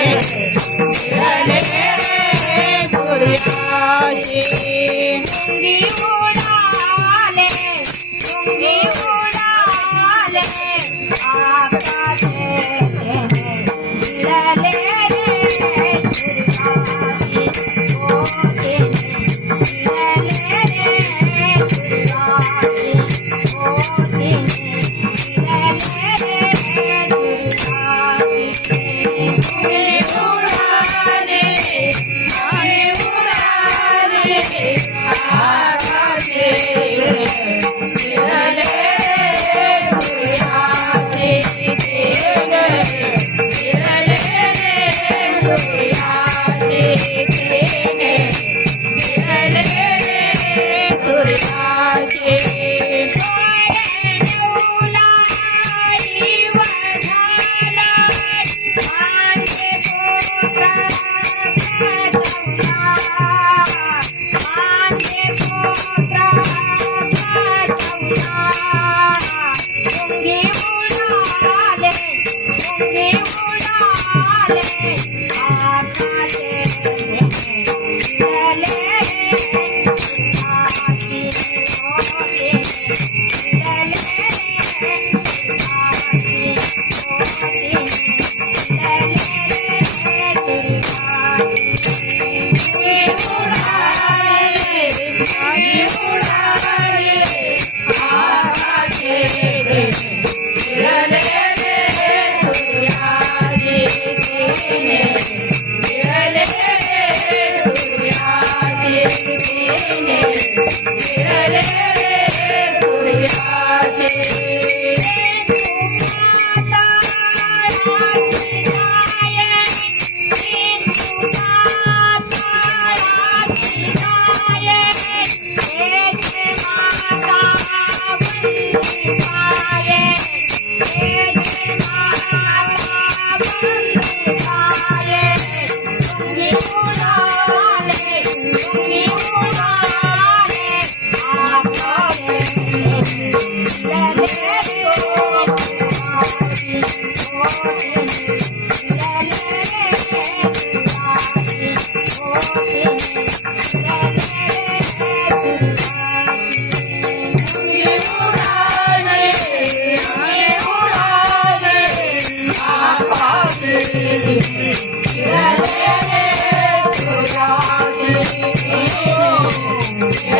Amen. Yeah.